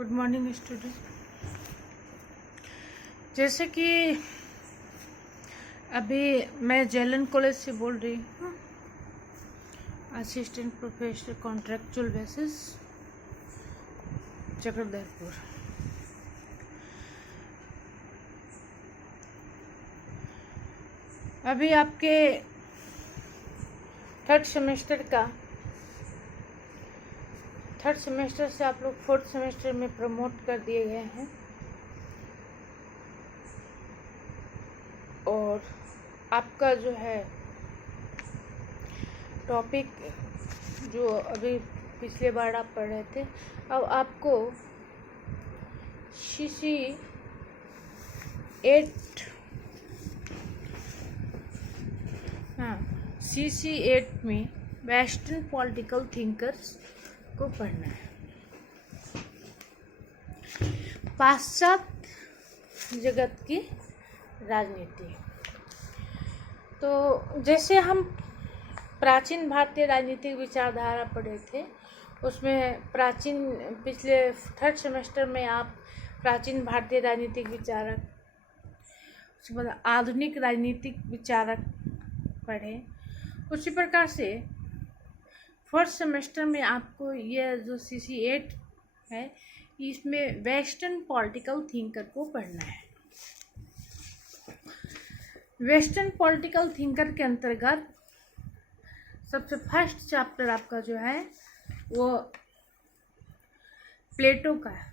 Good morning student. जैसे कि अभी मैं जेलन कॉलेज से बोल रही हूँ, assistant professor contractual basis Chakradharpur. अभी आपके थर्ड सेमेस्टर से आप लोग फोर्थ सेमेस्टर में प्रमोट कर दिए गए हैं और आपका जो है टॉपिक जो अभी पिछले बार आप पढ़ रहे थे, अब आपको CC8 में वेस्टर्न पॉलिटिकल थिंकर्स को पढ़ना है। पाश्चात्य जगत की राजनीति। तो जैसे हम प्राचीन भारतीय राजनीतिक विचारधारा पढ़े थे, उसमें पिछले थर्ड सेमेस्टर में आप प्राचीन भारतीय राजनीतिक विचारक, उसके बाद आधुनिक राजनीतिक विचारक पढ़े। उसी प्रकार से फर्स्ट सेमेस्टर में आपको यह जो CC8 है, इसमें वेस्टर्न पॉलिटिकल थिंकर को पढ़ना है। वेस्टर्न पॉलिटिकल थिंकर के अंतर्गत सबसे फर्स्ट चैप्टर आपका जो है वो प्लेटो का है।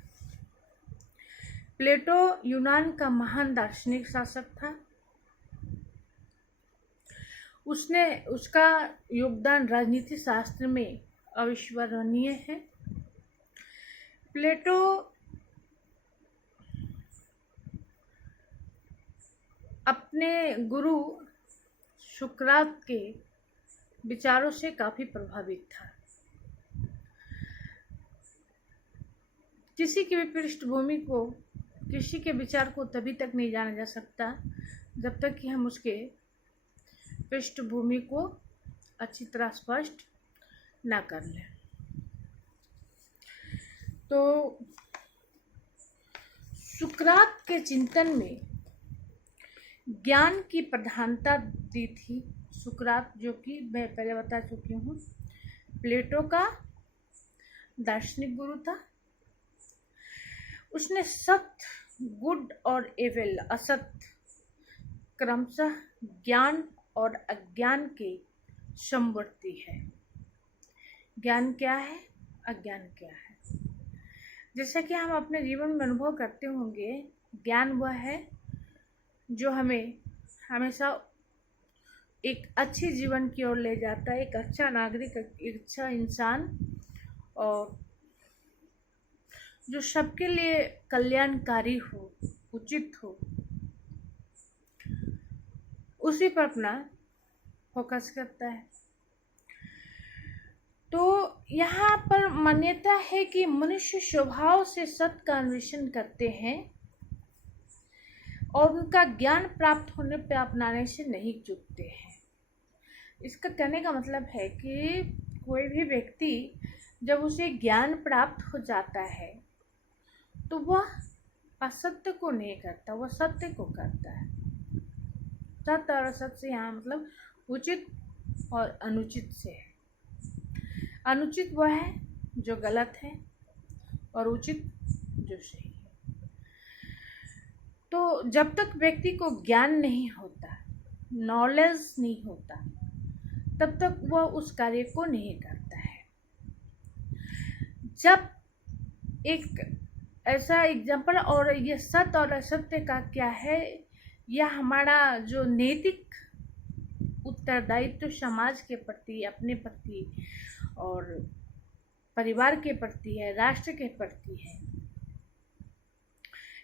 प्लेटो यूनान का महान दार्शनिक शासक था। उसका योगदान राजनीति शास्त्र में अविस्मरणीय है। प्लेटो अपने गुरु सुकरात के विचारों से काफी प्रभावित था। किसी की भी पृष्ठभूमि को, किसी के विचार को तभी तक नहीं जाना जा सकता जब तक कि हम उसके पृष्ठभूमि को अच्छी तरह स्पष्ट ना कर लें। तो सुकरात के चिंतन में ज्ञान की प्रधानता दी थी। सुकरात, जो कि मैं पहले बता चुकी हूँ, प्लेटो का दार्शनिक गुरु था। उसने सत्य, गुड और एविल, असत्य, क्रमशः ज्ञान और अज्ञान के समवर्ती है। ज्ञान क्या है, अज्ञान क्या है। जैसा कि हम अपने जीवन में अनुभव करते होंगे, ज्ञान वह है जो हमें हमेशा एक अच्छी जीवन की ओर ले जाता है, एक अच्छा नागरिक, एक अच्छा इंसान, और जो सबके लिए कल्याणकारी हो, उचित हो, उसी पर अपना फोकस करता है। तो यहाँ पर मान्यता है कि मनुष्य स्वभाव से सत्य का अन्वेषण करते हैं और उनका ज्ञान प्राप्त होने पर अपनाने से नहीं चूकते हैं। इसका कहने का मतलब है कि कोई भी व्यक्ति जब उसे ज्ञान प्राप्त हो जाता है तो वह असत्य को नहीं करता, वह सत्य को करता है। सत्य और असत्य से यहाँ मतलब उचित और अनुचित से है। अनुचित वह है जो गलत है और उचित जो सही है। तो जब तक व्यक्ति को ज्ञान नहीं होता, नॉलेज नहीं होता, तब तक वह उस कार्य को नहीं करता है। जब एक ऐसा एग्जाम्पल, और ये सत्य और असत्य का क्या है, यह हमारा जो नैतिक उत्तरदायित्व समाज के प्रति, अपने प्रति और परिवार के प्रति है, राष्ट्र के प्रति है।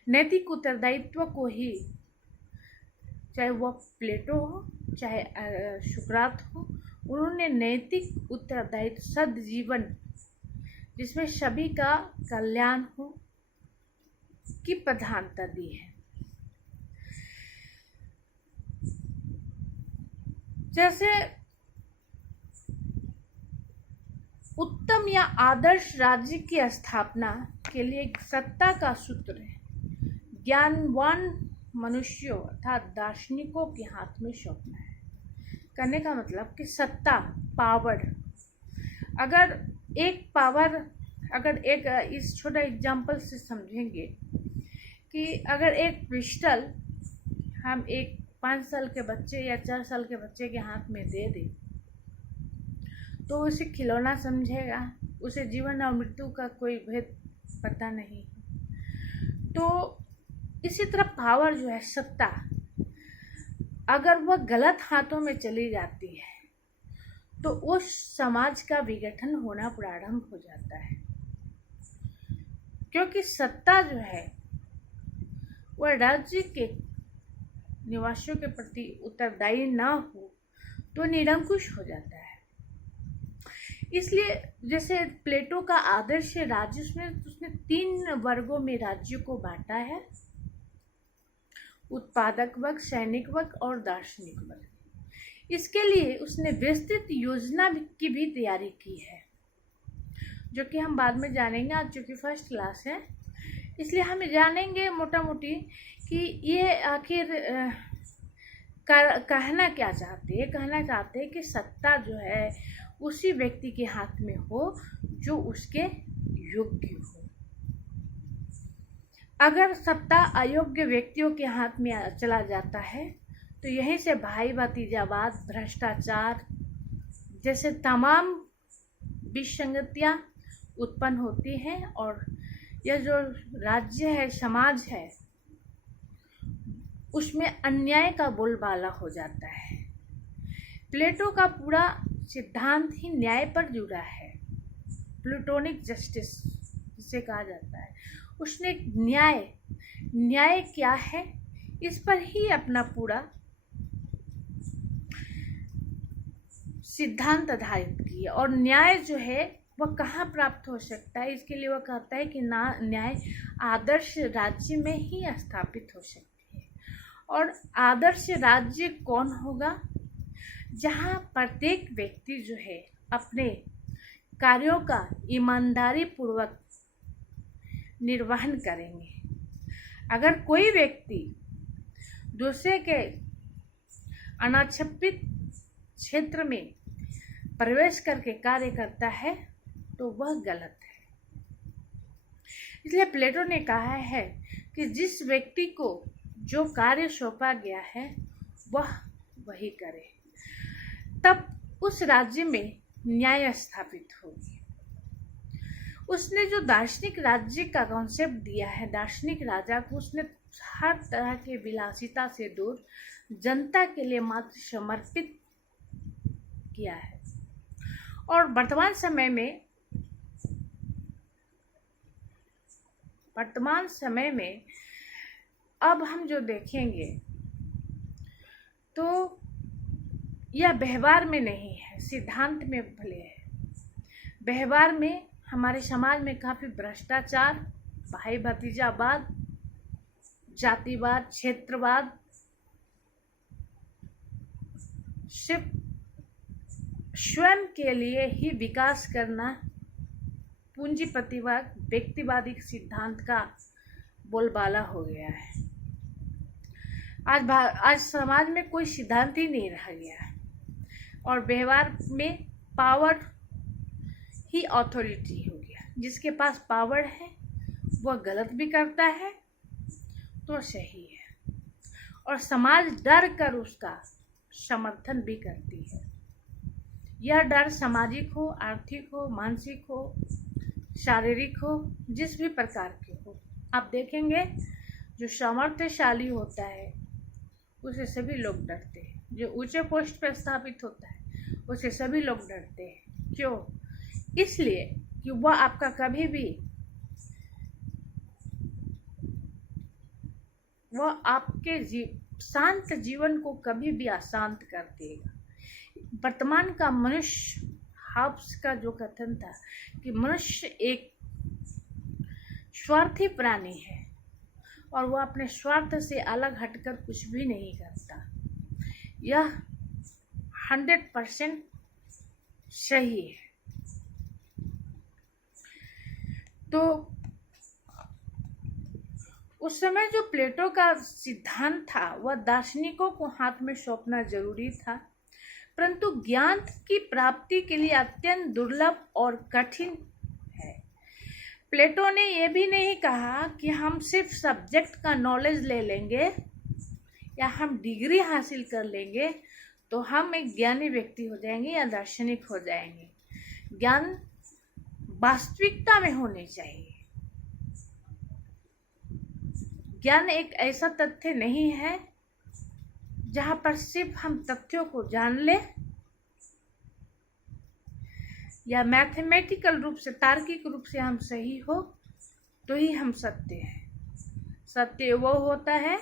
नैतिक उत्तरदायित्व को ही, चाहे वह प्लेटो हो चाहे सुकरात हो, उन्होंने नैतिक उत्तरदायित्व, सद्जीवन जिसमें सभी का कल्याण हो, की प्रधानता दी है। जैसे उत्तम या आदर्श राज्य की स्थापना के लिए एक सत्ता का सूत्र है, ज्ञानवान मनुष्यों अर्थात दार्शनिकों के हाथ में सौंपना है। करने का मतलब कि सत्ता, पावर, अगर एक इस छोटा एग्जाम्पल से समझेंगे कि अगर एक पिस्टल हम एक 5 साल के बच्चे या 4 साल के बच्चे के हाथ में दे दें तो उसे खिलौना समझेगा, उसे जीवन और मृत्यु का कोई भेद पता नहीं। तो इसी तरह पावर जो है, सत्ता, अगर वह गलत हाथों में चली जाती है तो उस समाज का विघटन होना प्रारंभ हो जाता है, क्योंकि सत्ता जो है वह राज्य के निवासियों के प्रति उत्तरदायी ना हो तो निरंकुश हो जाता है। इसलिए जैसे प्लेटो का आदर्श राज्य, उसने 3 वर्गों में राज्य को बांटा है, उत्पादक वर्ग, सैनिक वर्ग और दार्शनिक वर्ग। इसके लिए उसने विस्तृत योजना की भी तैयारी की है, जो कि हम बाद में जानेंगे। आज चूँकि फर्स्ट क्लास है इसलिए हम जानेंगे मोटा मोटी कि ये आखिर कहना क्या चाहते हैं। कहना चाहते हैं कि सत्ता जो है उसी व्यक्ति के हाथ में हो जो उसके योग्य हो। अगर सत्ता अयोग्य व्यक्तियों के हाथ में चला जाता है तो यहीं से भाई भतीजावाद, भ्रष्टाचार जैसे तमाम विसंगतियां उत्पन्न होती हैं और यह जो राज्य है, समाज है, उसमें अन्याय का बोलबाला हो जाता है। प्लेटो का पूरा सिद्धांत ही न्याय पर जुड़ा है, प्लूटोनिक जस्टिस जिसे कहा जाता है। उसने न्याय क्या है इस पर ही अपना पूरा सिद्धांत आधारित किया। और न्याय जो है वह कहाँ प्राप्त हो सकता है, इसके लिए वह कहता है कि न्याय आदर्श राज्य में ही स्थापित हो सकती है। और आदर्श राज्य कौन होगा? जहाँ प्रत्येक व्यक्ति जो है अपने कार्यों का ईमानदारी पूर्वक निर्वहन करेंगे। अगर कोई व्यक्ति दूसरे के अनाच्छादित क्षेत्र में प्रवेश करके कार्य करता है तो वह गलत है। इसलिए प्लेटो ने कहा है कि जिस व्यक्ति को जो कार्य सौंपा गया है वह वही करे, तब उस राज्य में न्याय स्थापित होगी। उसने जो दार्शनिक राज्य का कॉन्सेप्ट दिया है, दार्शनिक राजा को उसने हर तरह के विलासिता से दूर जनता के लिए मात्र समर्पित किया है। और वर्तमान समय में अब हम जो देखेंगे तो यह व्यवहार में नहीं है, सिद्धांत में भले है। व्यवहार में हमारे समाज में काफ़ी भ्रष्टाचार, भाई भतीजावाद, जातिवाद, क्षेत्रवाद, सिर्फ स्वयं के लिए ही विकास करना, पूंजीपतिवाद, व्यक्तिवादी सिद्धांत का बोलबाला हो गया है। आज समाज में कोई सिद्धांत ही नहीं रह गया है और व्यवहार में पावर ही अथॉरिटी हो गया। जिसके पास पावर है वह गलत भी करता है तो सही है, और समाज डर कर उसका समर्थन भी करती है। यह डर सामाजिक हो, आर्थिक हो, मानसिक हो, शारीरिक हो, जिस भी प्रकार के हो। आप देखेंगे जो सामर्थ्यशाली होता है उसे सभी लोग डरते हैं, जो ऊंचे पोस्ट पर स्थापित होता है उसे सभी लोग डरते हैं। क्यों? इसलिए कि वह आपका कभी भी, वह आपके शांत जीवन को कभी भी अशांत कर देगा। वर्तमान का मनुष्य, हाब्स का जो कथन था कि मनुष्य एक स्वार्थी प्राणी है और वह अपने स्वार्थ से अलग हटकर कुछ भी नहीं करता, यह 100% सही है। तो उस समय जो प्लेटो का सिद्धांत था वह दार्शनिकों को हाथ में सौंपना जरूरी था, परंतु ज्ञान की प्राप्ति के लिए अत्यंत दुर्लभ और कठिन है। प्लेटो ने यह भी नहीं कहा कि हम सिर्फ सब्जेक्ट का नॉलेज ले लेंगे या हम डिग्री हासिल कर लेंगे तो हम एक ज्ञानी व्यक्ति हो जाएंगे या दार्शनिक हो जाएंगे। ज्ञान वास्तविकता में होने चाहिए। ज्ञान एक ऐसा तथ्य नहीं है जहां पर सिर्फ हम तथ्यों को जान ले या मैथमेटिकल रूप से, तार्किक रूप से हम सही हो तो ही हम सत्य हैं। सत्य वो होता है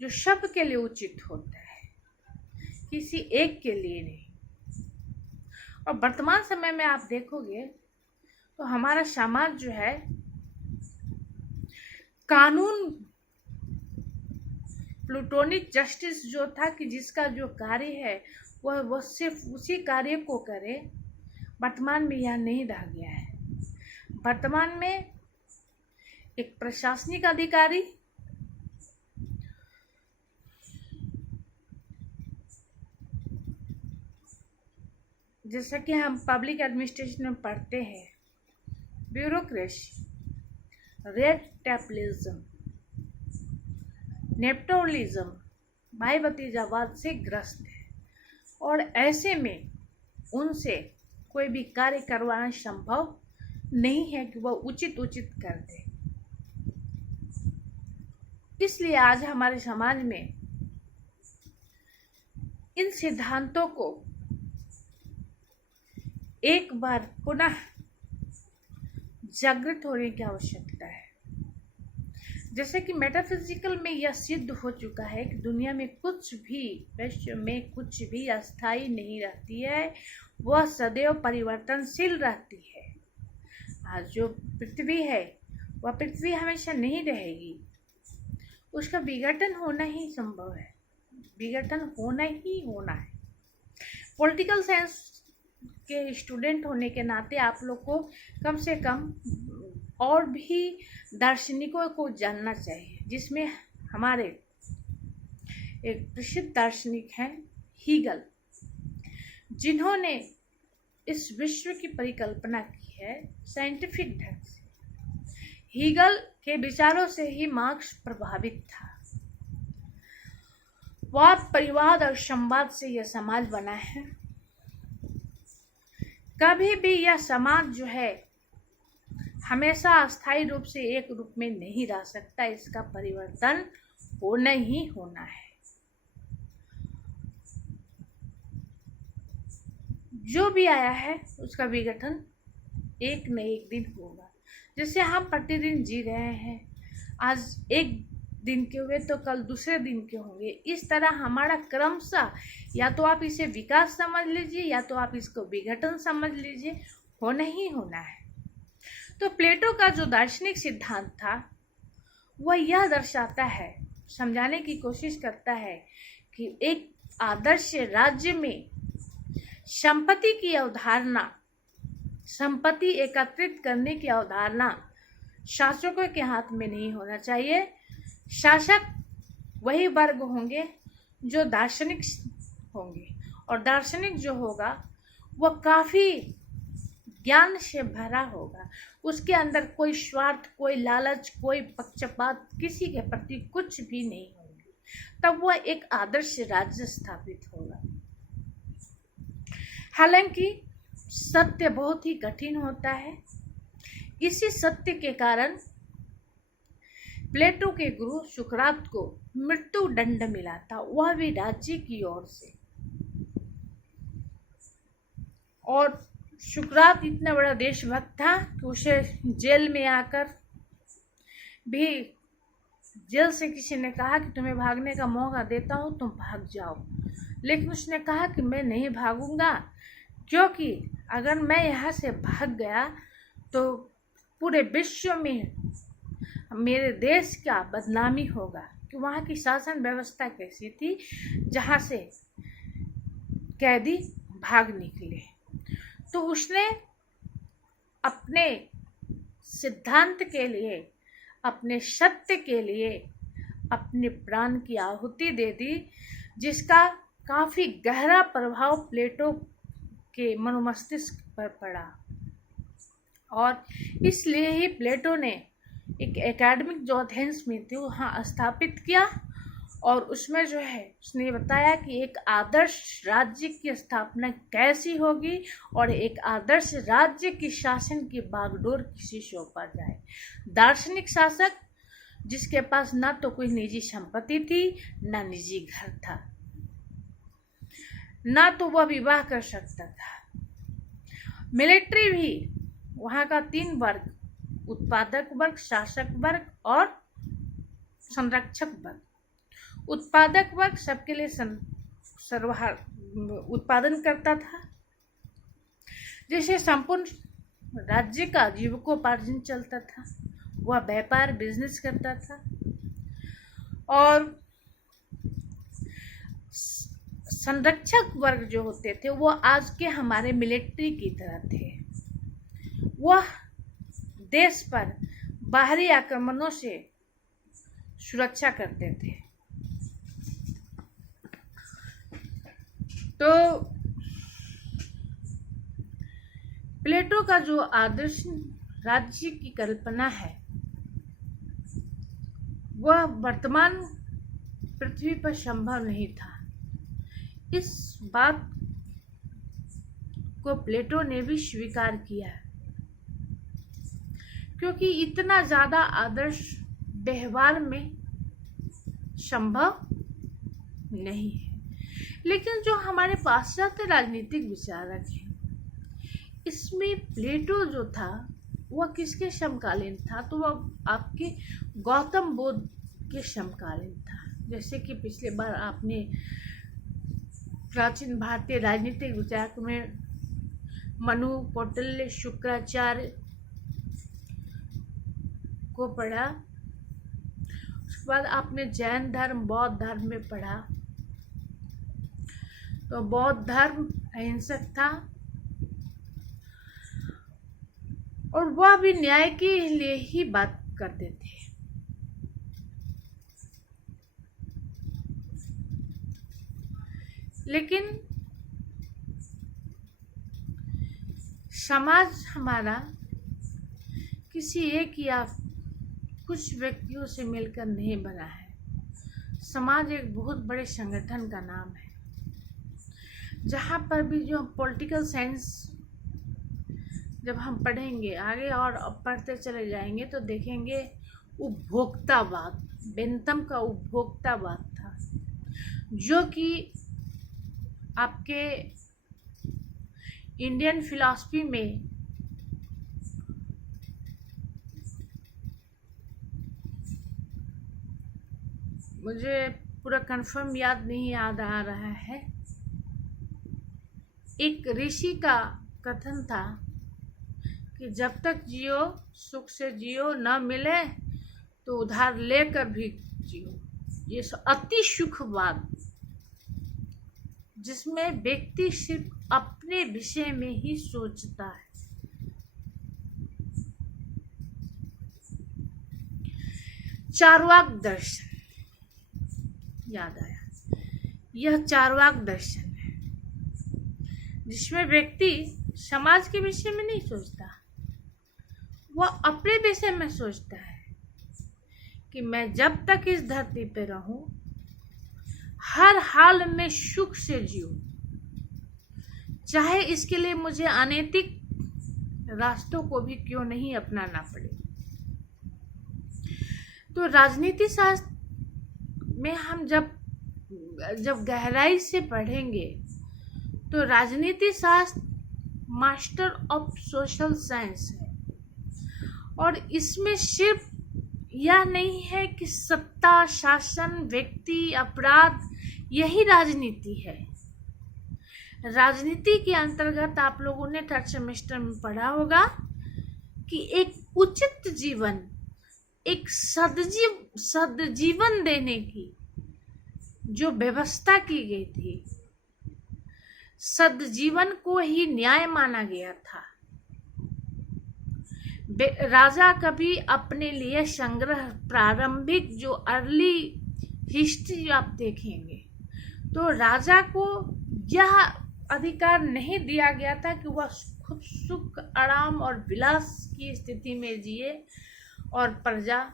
जो सबके लिए उचित होता है, किसी एक के लिए नहीं। और वर्तमान समय में आप देखोगे तो हमारा समाज जो है कानून, प्लूटोनिक जस्टिस जो था कि जिसका जो कार्य है वह सिर्फ उसी कार्य को करे, वर्तमान में यह नहीं रह गया है। वर्तमान में एक प्रशासनिक अधिकारी जैसा कि हम पब्लिक एडमिनिस्ट्रेशन में पढ़ते हैं, ब्यूरोक्रेसी, रेड टेपलिज्म, नेपोटिज्म, भाई भतीजावाद से ग्रस्त है और ऐसे में उनसे कोई भी कार्य करवाना संभव नहीं है कि वह उचित कर दे। इसलिए आज हमारे समाज में इन सिद्धांतों को एक बार पुनः जागृत होने की आवश्यकता है। जैसे कि मेटाफिजिकल में यह सिद्ध हो चुका है कि दुनिया में कुछ भी, विश्व में कुछ भी अस्थायी नहीं रहती है, वह सदैव परिवर्तनशील रहती है। आज जो पृथ्वी है वह पृथ्वी हमेशा नहीं रहेगी, उसका विघटन होना ही संभव है, विघटन होना ही होना है। पॉलिटिकल साइंस के स्टूडेंट होने के नाते आप लोग को कम से कम और भी दार्शनिकों को जानना चाहिए, जिसमें हमारे एक प्रसिद्ध दार्शनिक हैं हीगल, जिन्होंने इस विश्व की परिकल्पना की है साइंटिफिक ढंग से। हीगल के विचारों से ही मार्क्स प्रभावित था। वाद, परिवाद और संवाद से यह समाज बना है। कभी भी यह समाज जो है हमेशा अस्थायी रूप से एक रूप में नहीं रह सकता, इसका परिवर्तन होना ही होना है। जो भी आया है उसका विघटन एक न एक दिन होगा। जैसे हम प्रतिदिन जी रहे हैं, आज एक दिन के हुए तो कल दूसरे दिन के होंगे। इस तरह हमारा क्रमशः, या तो आप इसे विकास समझ लीजिए या तो आप इसको विघटन समझ लीजिए, होना ही होना है। तो प्लेटो का जो दार्शनिक सिद्धांत था वह यह दर्शाता है, समझाने की कोशिश करता है कि एक आदर्श राज्य में संपत्ति की अवधारणा, संपत्ति एकत्रित करने की अवधारणा शासकों के हाथ में नहीं होना चाहिए। शासक वही वर्ग होंगे जो दार्शनिक होंगे, और दार्शनिक जो होगा वह काफ़ी ज्ञान से भरा होगा। उसके अंदर कोई स्वार्थ, कोई लालच, कोई पक्षपात किसी के प्रति कुछ भी नहीं होंगे, तब वह एक आदर्श राज्य स्थापित होगा। हालांकि सत्य बहुत ही कठिन होता है। इसी सत्य के कारण प्लेटो के गुरु सुकरात को मृत्यु दंड मिला था, वह भी राज्य की ओर से। और सुकरात इतना बड़ा देशभक्त था कि उसे जेल में आकर भी, जेल से किसी ने कहा कि तुम्हें भागने का मौका देता हूँ, तुम भाग जाओ, लेकिन उसने कहा कि मैं नहीं भागूंगा, क्योंकि अगर मैं यहाँ से भाग गया तो पूरे विश्व में मेरे देश का बदनामी होगा कि वहाँ की शासन व्यवस्था कैसी थी जहाँ से कैदी भाग निकले। तो उसने अपने सिद्धांत के लिए अपने सत्य के लिए अपने प्राण की आहुति दे दी, जिसका काफी गहरा प्रभाव प्लेटो के मनोमस्तिष्क पर पड़ा। और इसलिए ही प्लेटो ने एक एकेडमिक जो एथेंस में थी वहाँ स्थापित किया, और उसमें जो है उसने बताया कि एक आदर्श राज्य की स्थापना कैसी होगी और एक आदर्श राज्य की शासन की बागडोर किसे सौंपा जाए। दार्शनिक शासक जिसके पास ना तो कोई निजी संपत्ति थी, ना निजी घर था, ना तो वह विवाह कर सकता था। मिलिट्री भी वहाँ का 3 वर्ग, उत्पादक वर्ग, शासक वर्ग और संरक्षक वर्ग। उत्पादक वर्ग सबके लिए उत्पादन करता था, जिससे संपूर्ण राज्य का जीविकोपार्जन चलता था। वह व्यापार बिजनेस करता था। और संरक्षक वर्ग जो होते थे वो आज के हमारे मिलिट्री की तरह थे। वह देश पर बाहरी आक्रमणों से सुरक्षा करते थे। तो प्लेटो का जो आदर्श राज्य की कल्पना है वह वर्तमान पृथ्वी पर संभव नहीं था। इस बात को प्लेटो ने भी स्वीकार किया, क्योंकि इतना ज्यादा आदर्श व्यवहार में संभव नहीं है। लेकिन जो हमारे पाश्चात्य राजनीतिक विचारक हैं, इसमें प्लेटो जो था वह किसके समकालीन था? तो वह आपके गौतम बुद्ध के समकालीन था। जैसे कि पिछले बार आपने प्राचीन भारतीय राजनीतिक विचारक में मनु, कौटिल्य, शुक्राचार्य को पढ़ा। उसके बाद आपने जैन धर्म, बौद्ध धर्म में पढ़ा। तो बौद्ध धर्म अहिंसक था और वह भी न्याय के लिए ही बात करते थे। लेकिन समाज हमारा किसी एक या कुछ व्यक्तियों से मिलकर नहीं बना है। समाज एक बहुत बड़े संगठन का नाम है, जहाँ पर भी जो पॉलिटिकल साइंस जब हम पढ़ेंगे आगे और पढ़ते चले जाएंगे तो देखेंगे उपभोक्तावाद, बेंथम का उपभोक्तावाद था, जो कि आपके इंडियन फिलॉसफी में मुझे पूरा कंफर्म याद नहीं याद आ रहा है। एक ऋषि का कथन था कि जब तक जियो सुख से जियो, न मिले तो उधार लेकर भी जियो। ये अति सुखवाद, जिसमें व्यक्ति सिर्फ अपने विषय में ही सोचता है। चार्वाक दर्शन याद आया। यह चार्वाक दर्शन है जिसमें व्यक्ति समाज के विषय में नहीं सोचता, वह अपने विषय में सोचता है कि मैं जब तक इस धरती पे रहूं हर हाल में सुख से जीऊं, चाहे इसके लिए मुझे अनैतिक रास्तों को भी क्यों नहीं अपनाना पड़े। तो राजनीति शास्त्र में हम जब गहराई से पढ़ेंगे तो राजनीति शास्त्र मास्टर ऑफ सोशल साइंस है, और इसमें सिर्फ यह नहीं है कि सत्ता, शासन, व्यक्ति, अपराध यही राजनीति है। राजनीति के अंतर्गत आप लोगों ने 3rd सेमेस्टर में पढ़ा होगा कि एक उचित जीवन, एक सदजीवन देने की जो व्यवस्था की गई थी, सदजीवन को ही न्याय माना गया था। राजा कभी अपने लिए संग्रह, प्रारंभिक जो अर्ली हिस्ट्री आप देखेंगे तो राजा को यह अधिकार नहीं दिया गया था कि वह खूब सुख, आराम और विलास की स्थिति में जिए और प्रजा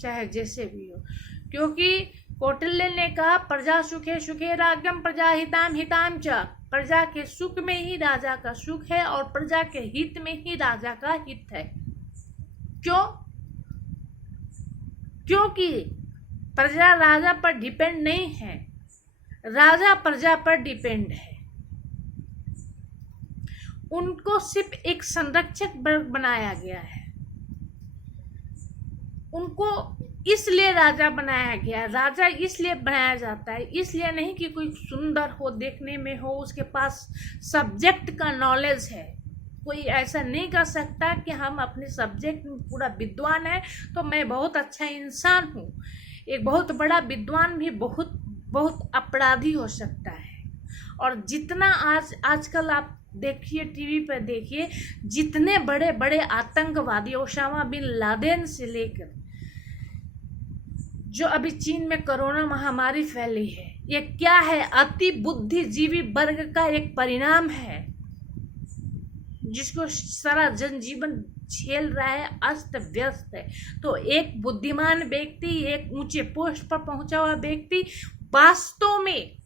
चाहे जैसे भी हो, क्योंकि कौटिल्य ने कहा प्रजा सुखे सुखे राज्ञम प्रजा हिताम हिताम च, प्रजा के सुख में ही राजा का सुख है और प्रजा के हित में ही राजा का हित है। क्यों? क्योंकि प्रजा राजा पर डिपेंड नहीं है, राजा प्रजा पर डिपेंड है। उनको सिर्फ एक संरक्षक वर्ग बनाया गया है, उनको इसलिए राजा बनाया गया है। राजा इसलिए बनाया जाता है, इसलिए नहीं कि कोई सुंदर हो, देखने में हो, उसके पास सब्जेक्ट का नॉलेज है। कोई ऐसा नहीं कर सकता कि हम अपने सब्जेक्ट में पूरा विद्वान है तो मैं बहुत अच्छा इंसान हूँ। एक बहुत बड़ा विद्वान भी बहुत बहुत अपराधी हो सकता है। और जितना आजकल आप देखिए, टीवी पर देखिए, जितने बड़े बड़े आतंकवादी, ओसामा बिन लादेन से लेकर जो अभी चीन में कोरोना महामारी फैली है, ये क्या है? अति बुद्धिजीवी वर्ग का एक परिणाम है जिसको सारा जनजीवन झेल रहा है, अस्त व्यस्त है। तो एक बुद्धिमान व्यक्ति, एक ऊंचे पोस्ट पर पहुंचा हुआ व्यक्ति वास्तव में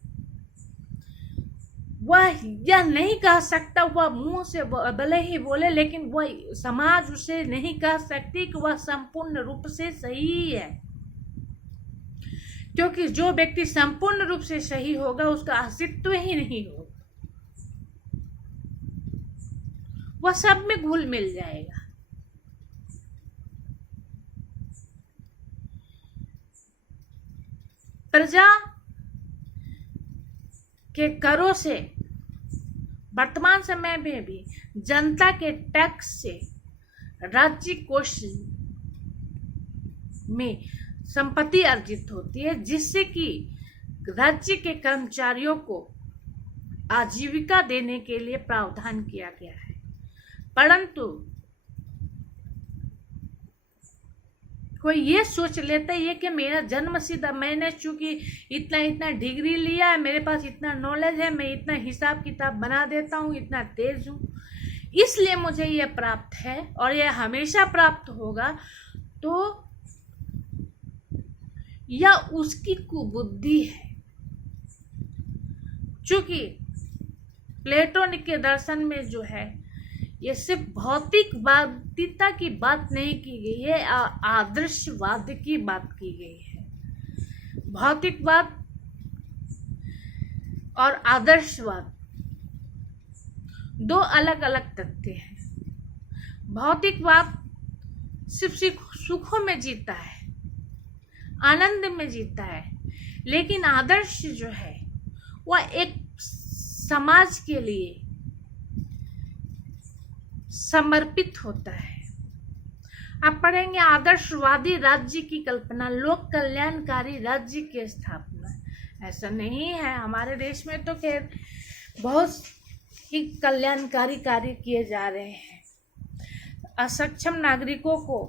वह यह नहीं कह सकता, वह मुंह से भले ही बोले, लेकिन वह समाज उसे नहीं कह सकती कि वह संपूर्ण रूप से सही है। क्योंकि जो व्यक्ति संपूर्ण रूप से सही होगा उसका अस्तित्व ही नहीं होगा, वह सब में घुल मिल जाएगा। प्रजा के करों से, वर्तमान समय में भी जनता के टैक्स से राज्य कोष में संपत्ति अर्जित होती है, जिससे कि राज्य के कर्मचारियों को आजीविका देने के लिए प्रावधान किया गया है। परंतु कोई ये सोच लेता है कि मेरा जन्मसिद्ध, मैंने चूंकि इतना इतना डिग्री लिया है, मेरे पास इतना नॉलेज है, मैं इतना हिसाब किताब बना देता हूँ, इतना तेज हूँ, इसलिए मुझे ये प्राप्त है और ये हमेशा प्राप्त होगा। तो यह उसकी कुबुद्धि है। चूंकि प्लेटो के दर्शन में जो है ये सिर्फ भौतिकवादिता की बात नहीं की गई है, आदर्शवाद की बात की गई है। भौतिकवाद और आदर्शवाद दो अलग अलग तथ्य हैं। भौतिकवाद सिर्फ सुखों में जीता है, आनंद में जीता है, लेकिन आदर्श जो है वह एक समाज के लिए समर्पित होता है। आप पढ़ेंगे आदर्शवादी राज्य की कल्पना, लोक कल्याणकारी राज्य की स्थापना। ऐसा नहीं है, हमारे देश में तो खैर बहुत ही कल्याणकारी कार्य किए जा रहे हैं। असक्षम नागरिकों को